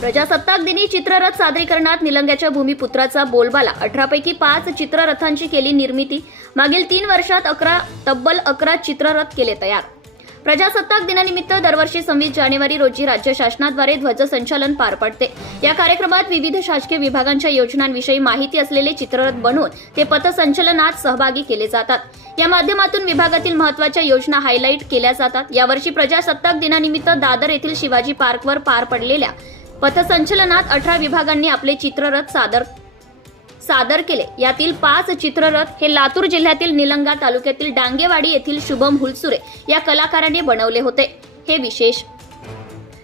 प्रजासत्ताक दिनी चित्ररथ सादरीकरणात निलंग्याच्या भूमिपुत्राचा बोलबाला. अठरापैकी पाच चित्ररथांची केली निर्मिती. मागील तीन वर्षात अकरा तब्बल अकरा चित्ररथ केले तयार. प्रजासत्ताक दिनानिमित्त दरवर्षी सव्वीस जानेवारी रोजी राज्य शासनाद्वारे ध्वजसंचलन पार पडते. या कार्यक्रमात विविध शासकीय विभागांच्या योजनांविषयी माहिती असलेले चित्ररथ बनवून ते पथसंचलनात सहभागी केले जातात. या माध्यमातून विभागातील महत्त्वाच्या योजना हायलाईट केल्या जातात. यावर्षी प्रजासत्ताक दिनानिमित्त दादर येथील शिवाजी पार्कवर पार पडलेल्या पथसंचलनात अठरा विभागांनी आपले चित्ररथ सादर सादर केले. यातील पाच चित्ररथ हे लातूर जिल्ह्यातील निलंगा तालुक्यातील डांगेवाडी येथील शुभम हुलसुरे या कलाकाराने बनवले होते. हे विशेष.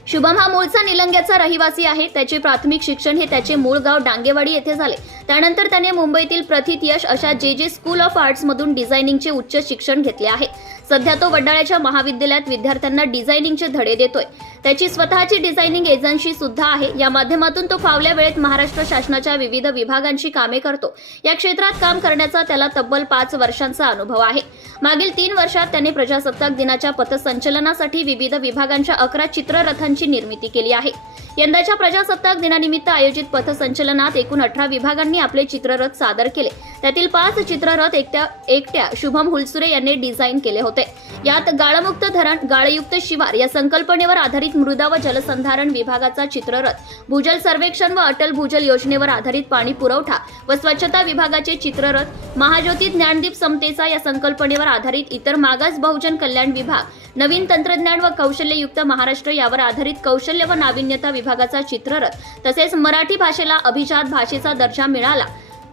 शुभम हा मूळचा निलंग्याचा रहिवासी आहे. त्याचे प्राथमिक शिक्षण हे त्याचे मूळ गाव डांगेवाडी येथे झाले. त्यानंतर त्याने मुंबईतील प्रथित यश अशा जे जे स्कूल ऑफ आर्ट्समधून डिझायनिंगचे उच्च शिक्षण घेतले आहे. सध्या तो वडाळ्याच्या महाविद्यालयात विद्यार्थ्यांना डिझायनिंगचे धडे देतोय. त्याची स्वतःची डिझायनिंग एजन्सी सुद्धा आहे. या माध्यमातून तो फावल्या वेळेत महाराष्ट्र शासनाच्या विविध विभागांची कामे करतो. या क्षेत्रात काम करण्याचा त्याला तब्बल पाच वर्षांचा अनुभव आहे. मागील तीन वर्षात त्याने प्रजासत्ताक दिनाच्या पथसंचलनासाठी विविध विभागांच्या अकरा चित्ररथांची निर्मिती केली आहे. यंदाच्या प्रजासत्ताक दिनानिमित्त आयोजित पथसंचलनात एकूण अठरा विभागांनी आपले चित्ररथ सादर केले. त्यातील पाच चित्ररथ एकट्या एकट्या शुभम हुलसुरे यांनी डिझाईन केले होते. यात गाळमुक्त धरण गाळयुक्त शिवार या संकल्पनेवर आधारित मृदा व जलसंधारण विभागाचा चित्ररथ भूजल सर्वेक्षण व अटल भूजल योजनेवर आधारित पाणी पुरवठा व स्वच्छता विभागाचे चित्ररथ महाज्योती ज्ञानदीप समतेचा या संकल्पनेवर आधारित इतर मागास बहुजन कल्याण विभाग नवीन तंत्रज्ञान व कौशल्ययुक्त महाराष्ट्र यावर आधारित कौशल्य व नाविन्यता विभागाचा चित्ररथ तसेच मराठी भाषेला अभिजात भाषेचा दर्जा मिळाला.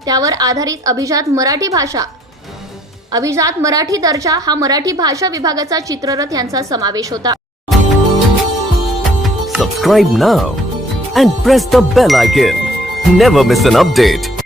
त्यावर आधारित अभिजात मराठी भाषा अभिजात मराठी दर्जा हा मराठी भाषा विभागाचा चित्ररथ यांचा समावेश होता. Subscribe now and press the bell icon never miss an update